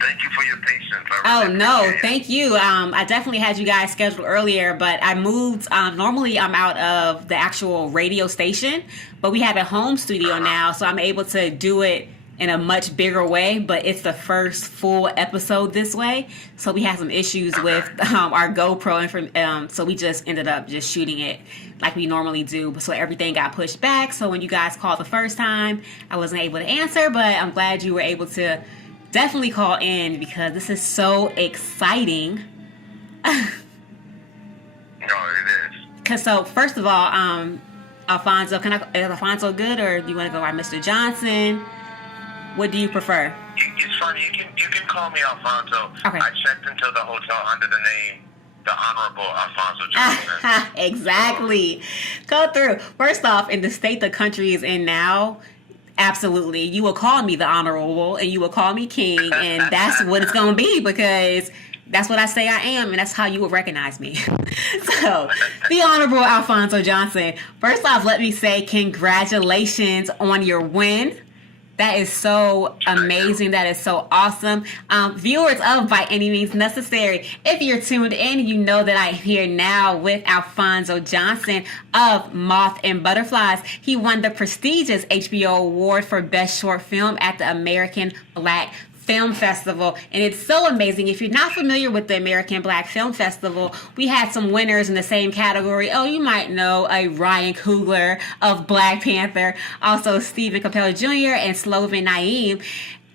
Thank you for your patience. Oh, no, thank you. I definitely had you guys scheduled earlier, but I moved. Normally, I'm out of the actual radio station, but we have a home studio now, so I'm able to do it in a much bigger way, but it's the first full episode this way. So we had some issues with our GoPro, so we just ended up just shooting it like we normally do. So everything got pushed back. So when you guys called the first time, I wasn't able to answer, but I'm glad you were able to definitely call in because this is so exciting. No, it is. Cause so first of all, Alfonso, is Alfonso good, or do you want to go by Mr. Johnson? What do you prefer? It's funny. You can call me Alfonso. Okay. I checked into the hotel under the name the Honorable Alfonso Johnson. Exactly. Go through. First off, in the state the country is in now, absolutely, you will call me the Honorable and you will call me King, and that's what it's going to be because that's what I say I am, and that's how you will recognize me. So, the Honorable Alfonso Johnson. First off, let me say congratulations on your win. That is so amazing. That is so awesome. Viewers of By Any Means Necessary, if you're tuned in, you know that I'm here now with Alfonso Johnson of Moths and Butterflies. He won the prestigious HBO Award for Best Short Film at the American Black Film Festival, and it's so amazing. If you're not familiar with the American Black Film Festival, we had some winners in the same category. Oh, you might know a Ryan Coogler of Black Panther, also Stephen Capello Jr. and Sloven Naeem.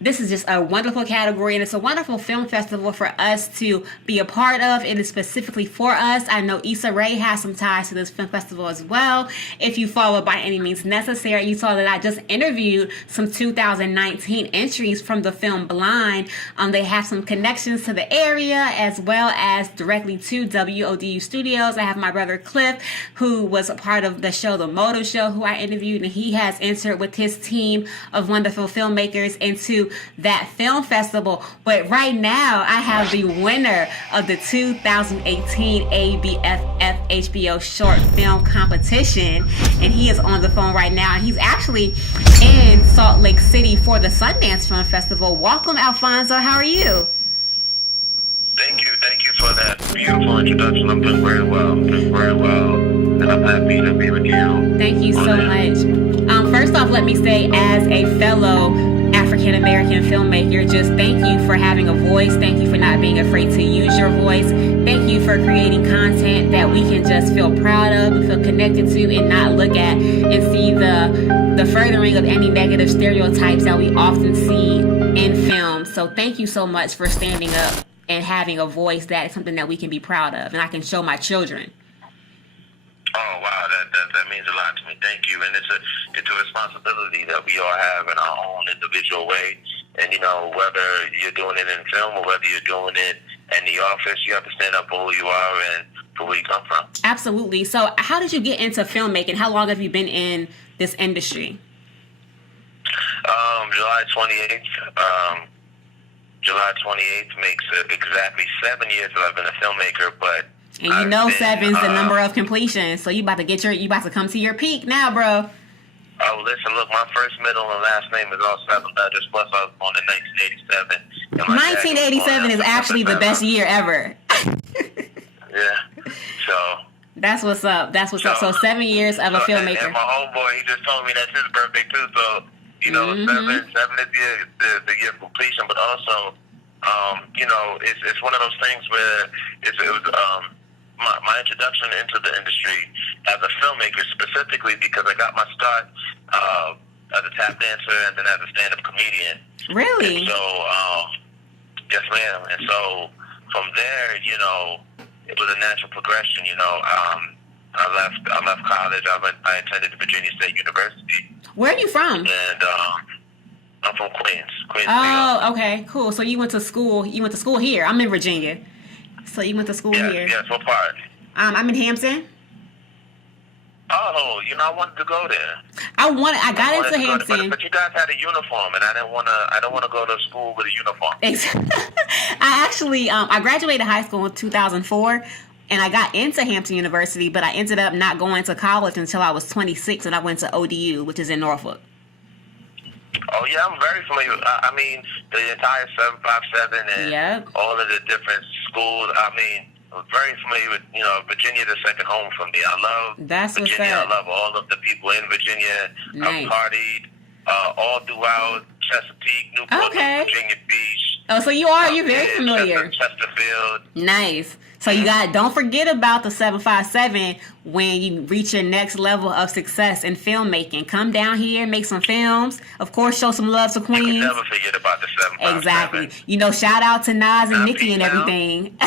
This is just a wonderful category, and it's a wonderful film festival for us to be a part of. It is specifically for us. I know Issa Rae has some ties to this film festival as well. If you follow By Any Means Necessary, you saw that I just interviewed some 2019 entries from the film Blind. They have some connections to the area as well as directly to WODU Studios. I have my brother Cliff, who was a part of the show The Moto Show, who I interviewed, and he has entered with his team of wonderful filmmakers into that film festival. But right now I have the winner of the 2018 Abbf HBO short film competition, and he is on the phone right now, and he's actually in Salt Lake City for the Sundance Film Festival. Welcome, Alfonso. How are you? Thank you for that beautiful introduction. I'm doing very well. And I'm happy to be with you. Thank you so much. First off, let me say, as a fellow African American filmmaker, just thank you for having a voice. Thank you for not being afraid to use your voice. Thank you for creating content that we can just feel proud of and feel connected to, and not look at and see the furthering of any negative stereotypes that we often see in film. So thank you so much for standing up and having a voice that is something that we can be proud of, and I can show my children. Oh wow, that means a lot to me. Thank you, and it's a responsibility that we all have in our own individual way. And whether you're doing it in film or whether you're doing it in the office, you have to stand up for who you are and for where you come from. Absolutely. So, how did you get into filmmaking? How long have you been in this industry? July 28th. July 28th makes exactly 7 years that I've been a filmmaker, but. And you know, seven's the number of completion, so you about to come to your peak now, bro. Oh, listen, look, my first, middle, and last name is all 7 letters, plus I was born in 1987. 1987 is actually the best year ever. Yeah, so. That's what's up. So 7 years of a filmmaker. And my homeboy, he just told me that's his birthday too, so, seven is the year of completion, but also, it's one of those things where it was my introduction into the industry as a filmmaker, specifically because I got my start as a tap dancer and then as a stand-up comedian. Really? And so, yes, ma'am. And so from there, it was a natural progression. I left college. I attended Virginia State University. Where are you from? And I'm from Queens. Oh, okay, cool. So you went to school. You went to school here. I'm in Virginia. So you went to school here. Yes, what part? I'm in Hampton. Oh, I wanted to go there. I got into Hampton. But you guys had a uniform, and I don't want to go to school with a uniform. I actually, I graduated high school in 2004, and I got into Hampton University, but I ended up not going to college until I was 26, and I went to ODU, which is in Norfolk. Oh yeah, I'm very familiar. I mean, the entire 757 and all of the different schools. I mean, I'm very familiar with Virginia, the second home for me. I love Virginia. I love all of the people in Virginia. Nice. I've partied all throughout Chesapeake, Newport, Virginia Beach. Oh, so you're very familiar. Chesterfield. Nice. So you don't forget about the 757 when you reach your next level of success in filmmaking. Come down here, make some films. Of course, show some love to Queens. You can never forget about the 757. Exactly. Shout out to Nas and Nicki and everything.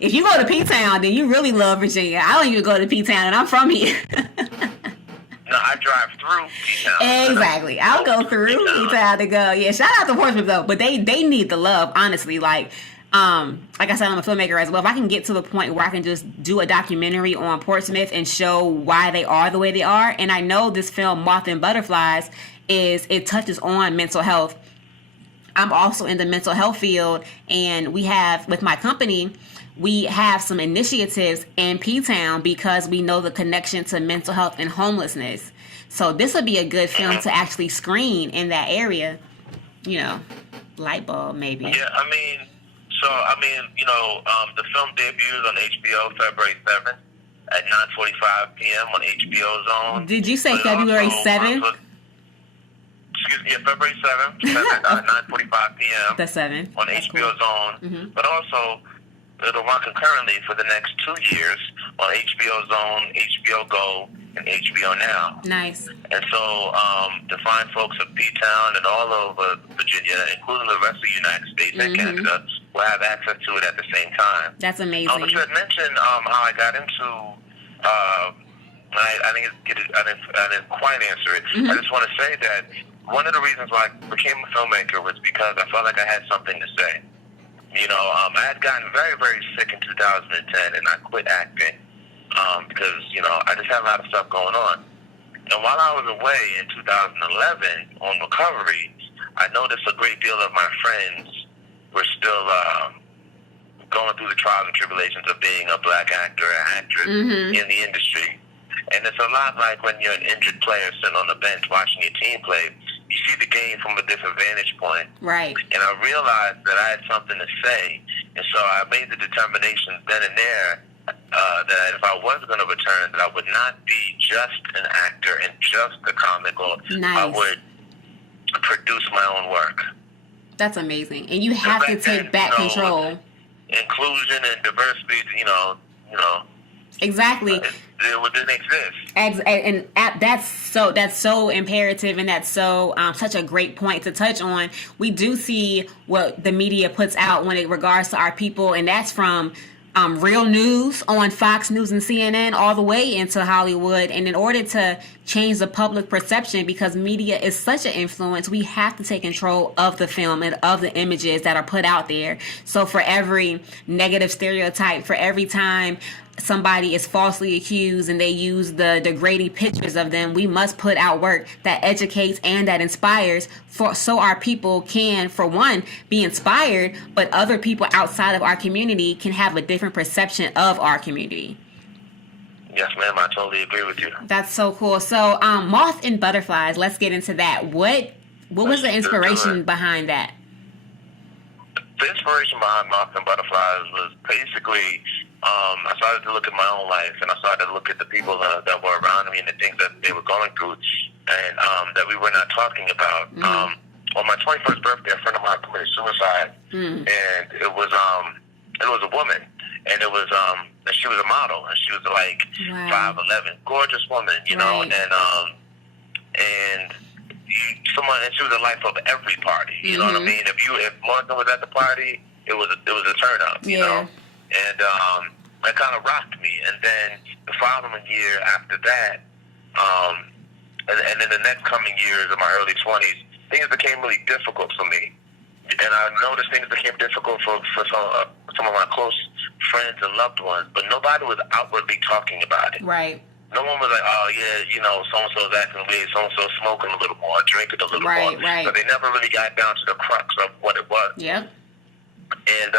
If you go to P-Town, then you really love Virginia. I don't even go to P-Town, and I'm from here. No, I drive through P-Town. Exactly. I'll go through P-Town to go. Yeah, shout out to Portsmouth, though. But they need the love, honestly. Like I said, I'm a filmmaker as well. If I can get to the point where I can just do a documentary on Portsmouth and show why they are the way they are, and I know this film, Moths and Butterflies, it touches on mental health. I'm also in the mental health field, and we have, with my company, we have some initiatives in P-Town because we know the connection to mental health and homelessness. So this would be a good film to actually screen in that area. Light bulb, maybe. Yeah, the film debuts on HBO February 7th at 9:45 p.m. on HBO Zone. Did you say February 7th? Excuse me, February 7th at 9:45 p.m. The 7th. On HBO Zone. Mm-hmm. But also, it'll run concurrently for the next 2 years on HBO Zone, HBO Go, and HBO Now. Nice. And so the fine folks of P-Town and all over Virginia, including the rest of the United States and Canada, will have access to it at the same time. That's amazing. But you had mentioned how I got into. I didn't quite answer it. Mm-hmm. I just want to say that one of the reasons why I became a filmmaker was because I felt like I had something to say. I had gotten very, very sick in 2010, and I quit acting because, I just had a lot of stuff going on. And while I was away in 2011 on recovery, I noticed a great deal of my friends were still going through the trials and tribulations of being a black actor or actress in the industry. And it's a lot like when you're an injured player sitting on the bench watching your team play. You see the game from a different vantage point. Right. And I realized that I had something to say. And so I made the determination then and there that if I was going to return, that I would not be just an actor and just a comical. Nice. I would produce my own work. That's amazing. And you have to take back control. Inclusion and diversity, Exactly. It didn't exist. And that's so imperative, and that's so such a great point to touch on. We do see what the media puts out when it regards to our people, and that's from real news on Fox News and CNN all the way into Hollywood. And in order to change the public perception, because media is such an influence, we have to take control of the film and of the images that are put out there. So for every negative stereotype, for every time somebody is falsely accused and they use the degrading pictures of them, we must put out work that educates and that inspires, so our people can, for one, be inspired, but other people outside of our community can have a different perception of our community. Yes, ma'am, I totally agree with you. That's so cool. So Moths and Butterflies, let's get into that. What was the inspiration behind that? The inspiration behind Moths and Butterflies was basically I started to look at my own life, and I started to look at the people that were around me and the things that they were going through, and that we were not talking about. On my 21st birthday, a friend of mine committed suicide, and it was a woman, and it was she was a model, and she was like 5'11", gorgeous woman, know, and someone, and she was the life of every party. You know what I mean? If Martha was at the party, it was a turn up. You know. And that kind of rocked me. And then the following year after that, and in the next coming years of my early 20s, things became really difficult for me. And I noticed things became difficult for some of my close friends and loved ones, but nobody was outwardly talking about it. Right. No one was like, oh, yeah, so-and-so's acting weird, so-and-so's smoking a little more, drinking a little more. Right. But they never really got down to the crux of what it was. Yeah. And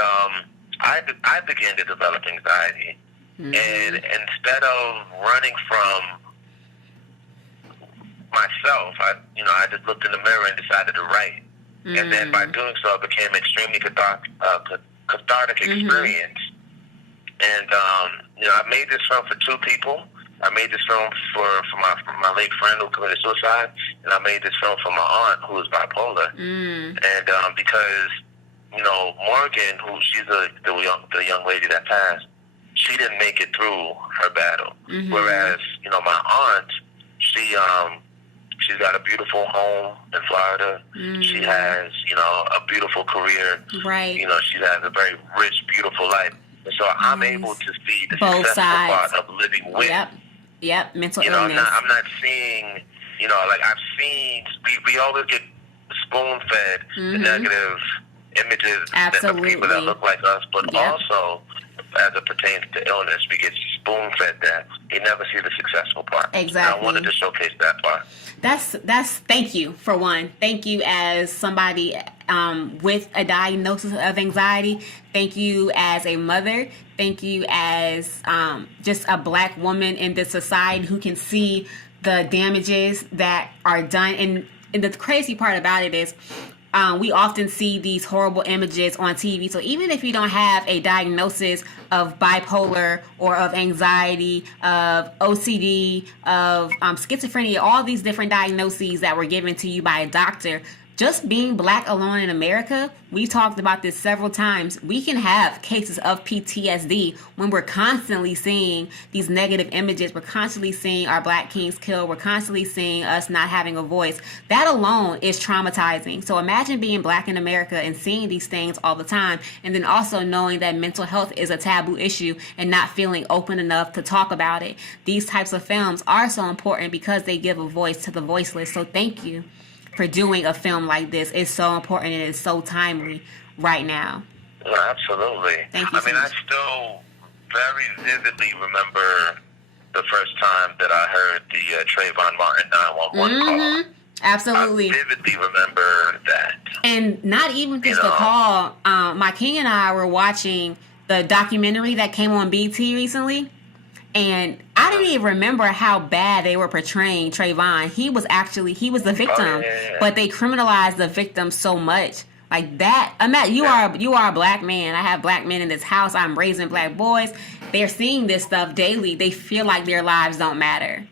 I began to develop anxiety. And instead of running from myself. I just looked in the mirror and decided to write. And then by doing so, it became an extremely cathartic experience. And, I made this film for two people. I made this film for my late friend who committed suicide, and I made this film for my aunt who is bipolar. And because, Morgan, she's the young lady that passed, she didn't make it through her battle. Whereas, my aunt, she's got a beautiful home in Florida. She has, a beautiful career. Right. She has a very rich, beautiful life. And so I'm able to see the both successful sides. part of living with. Yep. Mental illness. I'm not seeing, I've seen, we always get spoon-fed the negative images of people that look like us, but also, as it pertains to illness, we get spoon-fed that. You never see the successful part. Exactly. And I wanted to showcase that part. That's thank you for one. Thank you as somebody with a diagnosis of anxiety. Thank you as a mother. Thank you as just a Black woman in this society who can see the damages that are done. And the crazy part about it is we often see these horrible images on TV. So even if you don't have a diagnosis of bipolar or of anxiety, of OCD, of schizophrenia, all these different diagnoses that were given to you by a doctor, just being Black alone in America, we talked about this several times. We can have cases of PTSD when we're constantly seeing these negative images. We're constantly seeing our Black kings killed. We're constantly seeing us not having a voice. That alone is traumatizing. So imagine being Black in America and seeing these things all the time, and then also knowing that mental health is a taboo issue and not feeling open enough to talk about it. These types of films are so important because they give a voice to the voiceless. So thank you for doing a film like this. It's so important and it's so timely right now. No, absolutely. Thank you. I still very vividly remember the first time that I heard the Trayvon Martin 911 call. Absolutely. I vividly remember that. And not even just the call. My king and I were watching the documentary that came on BT recently. And I didn't even remember how bad they were portraying Trayvon. He was the victim, but they criminalized the victim so much. Like that. You are a Black man. I have Black men in this house. I'm raising Black boys. They're seeing this stuff daily. They feel like their lives don't matter.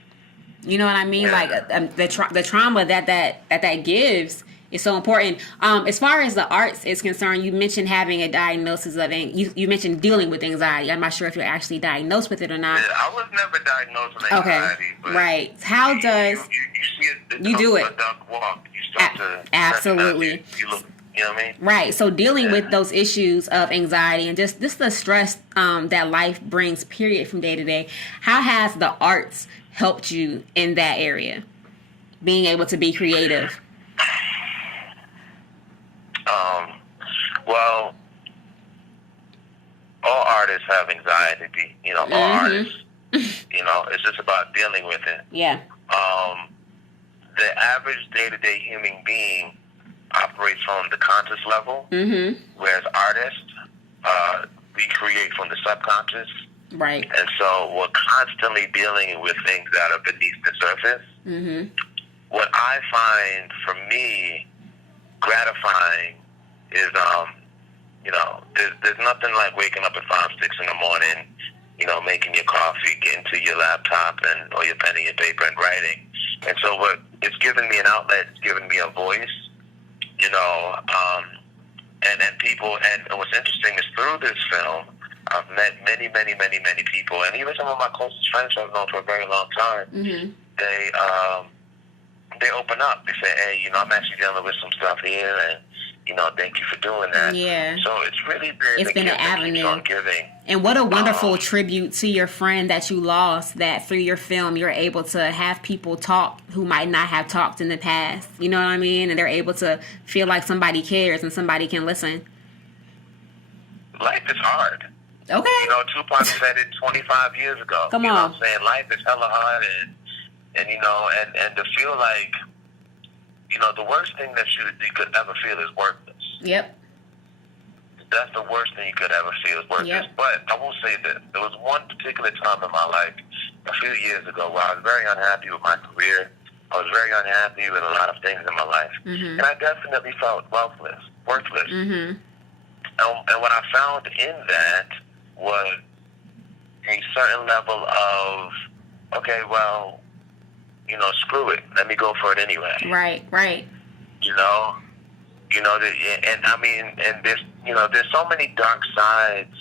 You know what I mean? Like the trauma that gives is so important. As far as the arts is concerned, you mentioned having a diagnosis of you mentioned dealing with anxiety. I'm not sure if you're actually diagnosed with it or not. Yeah, I was never diagnosed with anxiety. Okay, right. How does you see it? You do it? A dog walk. You start to absolutely. You look. You know what I mean? Right. So dealing with those issues of anxiety and just the stress that life brings, period, from day to day. How has the arts helped you in that area? Being able to be creative. Well, all artists have anxiety. All artists. It's just about dealing with it. Yeah. The average day-to-day human being operates from the conscious level, whereas artists, we create from the subconscious. Right. And so we're constantly dealing with things that are beneath the surface. What I find, for me, gratifying is, there's nothing like waking up at 5, 6 in the morning, making your coffee, getting to your laptop or your pen and your paper and writing. And so it's given me an outlet, it's given me a voice, and people, and what's interesting is through this film, I've met many, many, many, many people, and even some of my closest friends who I've known for a very long time, they open up. They say, hey, I'm actually dealing with some stuff here, and, thank you for doing that. Yeah. So it's really been an avenue. On giving. And what a wonderful tribute to your friend that you lost, that through your film, you're able to have people talk who might not have talked in the past. You know what I mean? And they're able to feel like somebody cares and somebody can listen. Life is hard. Okay. Tupac said it 25 years ago. Come on. You know what I'm saying? Life is hella hard, and to feel like, the worst thing that you could ever feel is worthless. Yep. That's the worst thing you could ever feel is worthless. Yep. But I will say this. There was one particular time in my life, a few years ago, where I was very unhappy with my career. I was very unhappy with a lot of things in my life. And I definitely felt worthless. And what I found in that was a certain level of, okay, well, you know, screw it. Let me go for it anyway. Right. You know, and I mean, and there's so many dark sides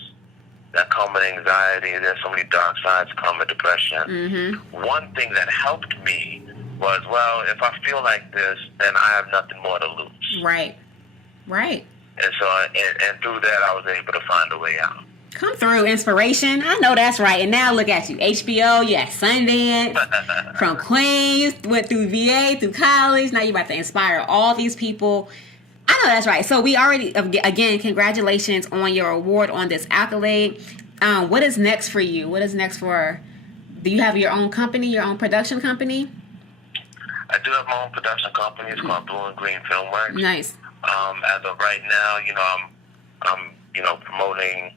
that come with anxiety. There's so many dark sides that come with depression. One thing that helped me was, well, if I feel like this, then I have nothing more to lose. Right. And so, and through that, I was able to find a way out. Come through, inspiration. I know that's right. And now look at you. HBO, you at Sundance, from Queens, went through VA, through college. Now you're about to inspire all these people. I know that's right. So we already, again, congratulations on your award, on this accolade. What is next for you? What is next do you have your own company, your own production company? I do have my own production company. It's called Blue and Green Filmworks. Nice. As of right now, you know, I'm promoting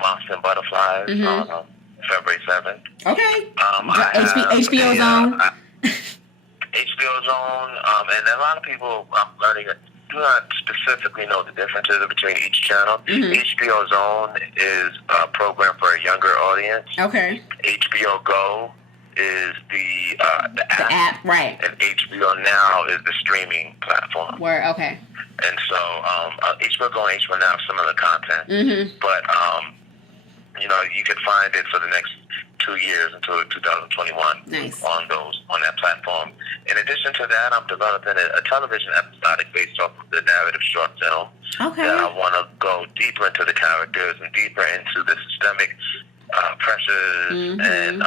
Moths and Butterflies on February 7th. Okay. HBO Zone. HBO Zone, and a lot of people I'm learning do not specifically know the differences between each channel. HBO Zone is a program for a younger audience. Okay. HBO Go is the app, right? And HBO Now is the streaming platform. Where okay. And so HBO Go and HBO Now have similar content, but you know, you can find it for the next 2 years until 2021. Nice. on that platform. In addition to that, I'm developing a television episodic based off of the narrative short film. Okay. That I want to go deeper into the characters and deeper into the systemic pressures and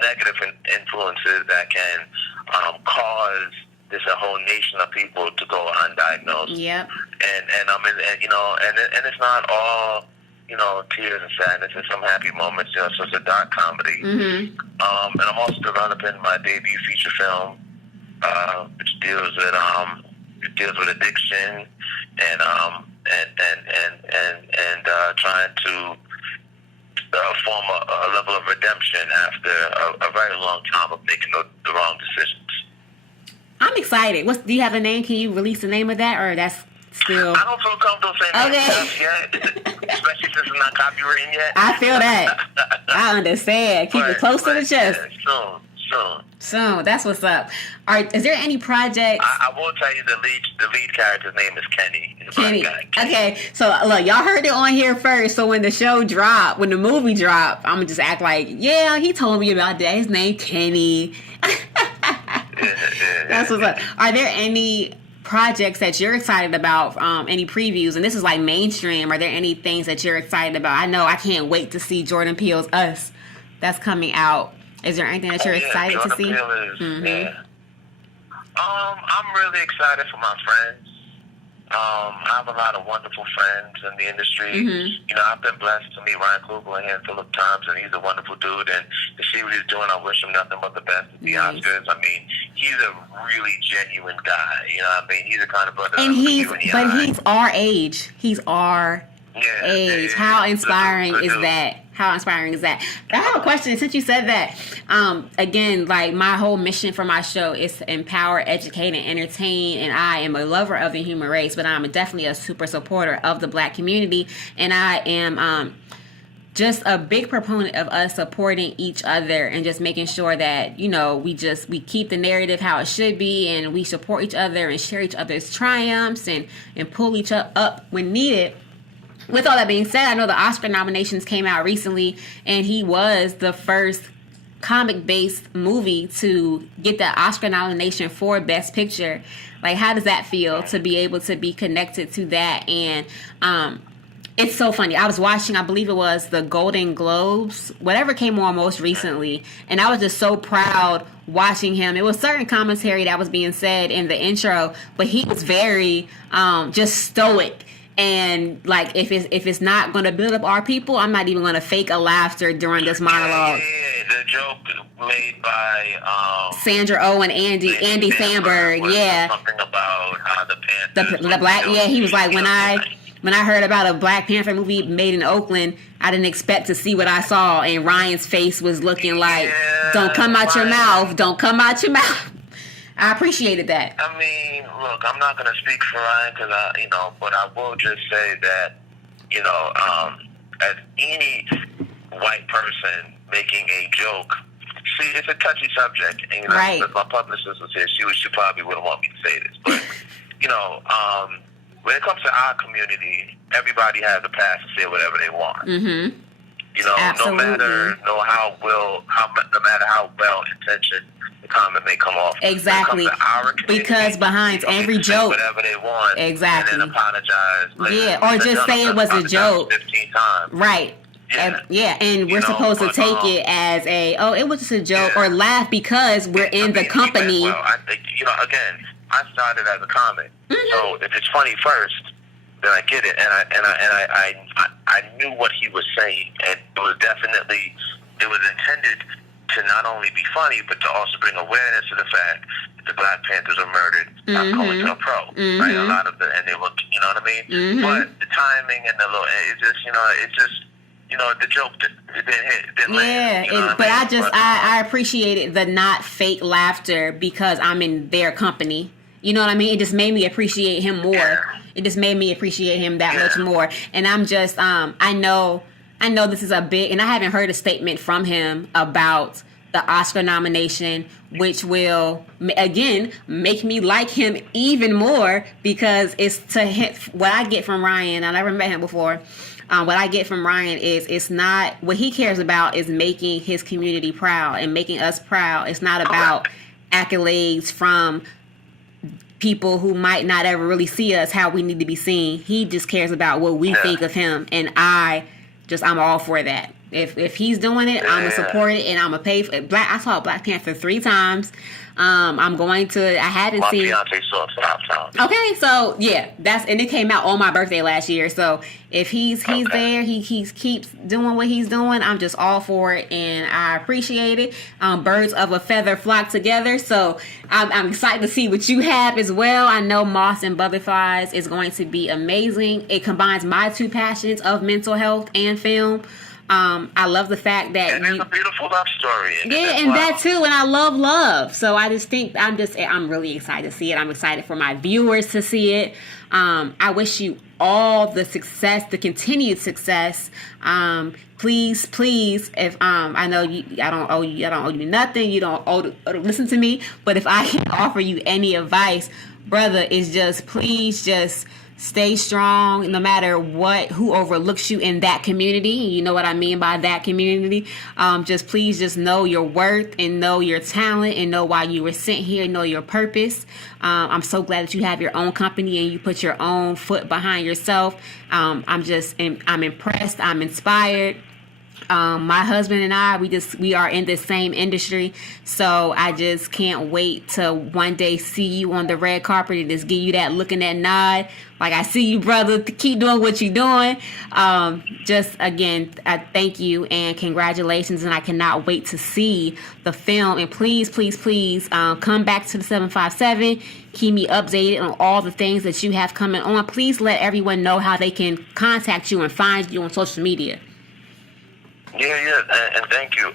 negative influences that can cause a whole nation of people to go undiagnosed. Yep. And you know, and it's not all, you know, tears and sadness, and some happy moments. You know, so it's a dark comedy. And I'm also developing my debut feature film, which deals with addiction and trying to form a level of redemption after a very long time of making the wrong decisions. I'm excited. Do you have a name? Can you release the name of that, or that's still? I don't feel comfortable saying that yet, especially since it's not copywritten yet. I feel that. I understand. Keep it close to the chest. Yeah, soon. That's what's up. All right. Is there any projects? I will tell you the lead character's name is Kenny. Kenny. Okay. So look, y'all heard it on here first. So when the movie dropped, I'm gonna just act like, yeah, he told me about that. His name Kenny. That's what's up. Are there any projects that you're excited about? Any previews? And this is like mainstream. Are there any things that you're excited about? I know I can't wait to see Jordan Peele's Us. That's coming out. Is there anything that you're excited Jordan to see? Peele is, I'm really excited for my friends. I have a lot of wonderful friends in the industry. You know, I've been blessed to meet Ryan Coogler a handful of times, and he's a wonderful dude. And to see what he's doing, I wish him nothing but the best at the Oscars. I mean, he's a really genuine guy. You know what I mean? He's the kind of brother. And he's our age. He's our age. How inspiring is that? How inspiring is that? I have a question. Since you said that, again, like my whole mission for my show is to empower, educate, and entertain. And I am a lover of the human race, but I'm definitely a super supporter of the Black community. And I am just a big proponent of us supporting each other and just making sure that, you know, we keep the narrative how it should be, and we support each other and share each other's triumphs and pull each other up when needed. With all that being said, I know the Oscar nominations came out recently, and he was the first comic-based movie to get that Oscar nomination for Best Picture. Like, how does that feel to be able to be connected to that? And it's so funny. I was watching, I believe it was the Golden Globes, whatever came on most recently, and I was just so proud watching him. It was certain commentary that was being said in the intro, but he was very just stoic. And like, if it's not going to build up our people, I'm not even going to fake a laughter during this monologue. Yeah, the joke made by Sandra Oh and Andy Samberg. Yeah, something about the Panthers. The black. Yeah, he was like, when I heard about a Black Panther movie made in Oakland, I didn't expect to see what I saw. And Ryan's face was looking like, "Don't come out your mouth. Don't come out your mouth." I appreciated that. I mean, look, I'm not gonna speak for Ryan because but I will just say that, as any white person making a joke, see, it's a touchy subject, and right. If my publicist was here, she probably wouldn't want me to say this, but when it comes to our community, everybody has a pass to say whatever they want. Mm-hmm. Absolutely. No matter how well intentioned the comment may come off. Exactly. Because behind every joke, whatever they want, exactly, and then apologize. Or just say it was a joke. 15 times. Right. And we're supposed to take it as it was just a joke, or laugh because we're in the company. I think, again, I started as a comic, so if it's funny first, then I get it, and I knew what he was saying, and it was intended to not only be funny, but to also bring awareness to the fact that the Black Panthers are murdered not going to a pro, right? A lot of and they look, you know what I mean? But the timing and the joke didn't land. But I appreciated the not fake laughter because I'm in their company. You know what I mean? It just made me appreciate him more. Yeah. It just made me appreciate him that much more. And I'm just, I know this is a big, and I haven't heard a statement from him about the Oscar nomination, which will, again, make me like him even more because it's to him, what I get from Ryan, I never met him before. What I get from Ryan is it's not, what he cares about is making his community proud and making us proud. It's not about accolades from people who might not ever really see us how we need to be seen. He just cares about what we think of him, and I'm all for that. If he's doing it, I'm gonna support it, and I'm gonna pay for it. I saw Black Panther 3 times. I'm going to. I haven't seen. My fiance saw it 5 times. Okay, so and it came out on my birthday last year. So if he's there, he keeps doing what he's doing. I'm just all for it, and I appreciate it. Birds of a feather flock together. So I'm excited to see what you have as well. I know Moths and Butterflies is going to be amazing. It combines my 2 passions of mental health and film. I love the fact that it's a beautiful love story. That too, and I love. So I just think I'm really excited to see it. I'm excited for my viewers to see it. I wish you all the success, the continued success. Please, if I know I don't owe you nothing. You don't owe to listen to me. But if I can offer you any advice, brother, is just please just stay strong no matter who overlooks you in that community. You know what I mean by that community. Please know your worth and know your talent and know why you were sent here, know your purpose. I'm so glad that you have your own company and you put your own foot behind yourself. I'm impressed. I'm inspired. My husband and I, we are in the same industry, so I just can't wait to one day see you on the red carpet and just give you that look and that nod. Like, I see you, brother. Keep doing what you're doing. Again, I thank you and congratulations, and I cannot wait to see the film. And please, come back to the 757. Keep me updated on all the things that you have coming on. Please let everyone know how they can contact you and find you on social media. Yeah, and thank you.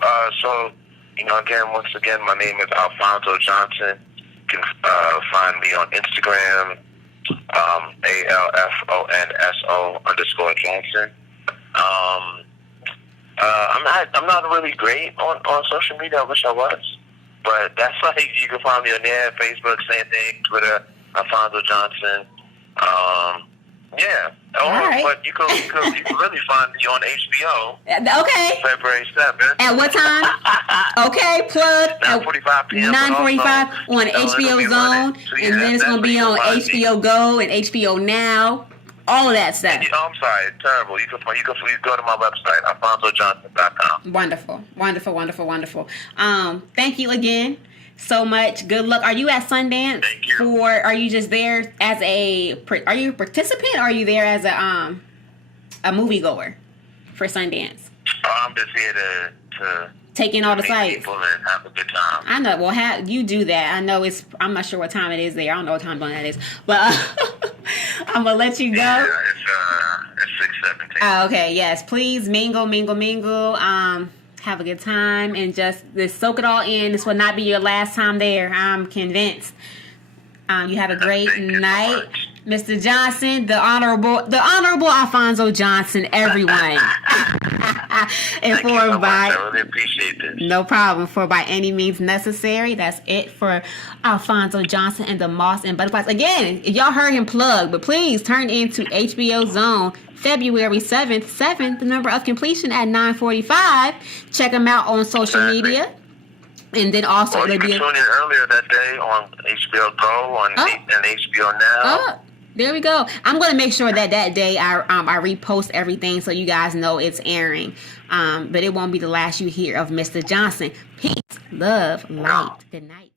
Once again, my name is Alfonso Johnson. You can find me on Instagram, ALFONSO_Johnson. I'm not really great on social media. I wish I was, but that's you can find me on there, Facebook, same thing, Twitter, Alfonso Johnson. Right. But you can really find me on HBO. Okay. February 7th. At what time? Okay, plug. 9:45 p.m. 9:45 on HBO Zone, and then it's going to be on HBO Go and HBO Now. All of that stuff. I'm sorry, it's terrible. You can go to my website, alfonsojohnson.com. Wonderful. Thank you again so much. Good luck. Are you at Sundance? Thank you. Are you just there as are you a participant, or are you there as a moviegoer for Sundance? I'm just here to take in all the sights. People and have a good time. I know. Well, you do that. I know I'm not sure what time it is there. I don't know what time zone that is, but I'm gonna let you go. Yeah, it's 6:17. Okay. Yes. Please mingle. have a good time, and just soak it all in. This will not be your last time there. I'm convinced. You have a great night, Mr. Johnson, the honorable Alfonso Johnson, everyone. And Thank you so much. I really appreciate this. No problem. For By Any Means Necessary. That's it for Alfonso Johnson and the Moths and Butterflies. Again, y'all heard him plug, but please turn into HBO Zone February 7th, the number of completion at 9:45. Check him out on social media. And then also you can tune in earlier that day on HBO Go and HBO Now. There we go. I'm going to make sure that day I repost everything so you guys know it's airing. But it won't be the last you hear of Mr. Johnson. Peace, love, light. Good night.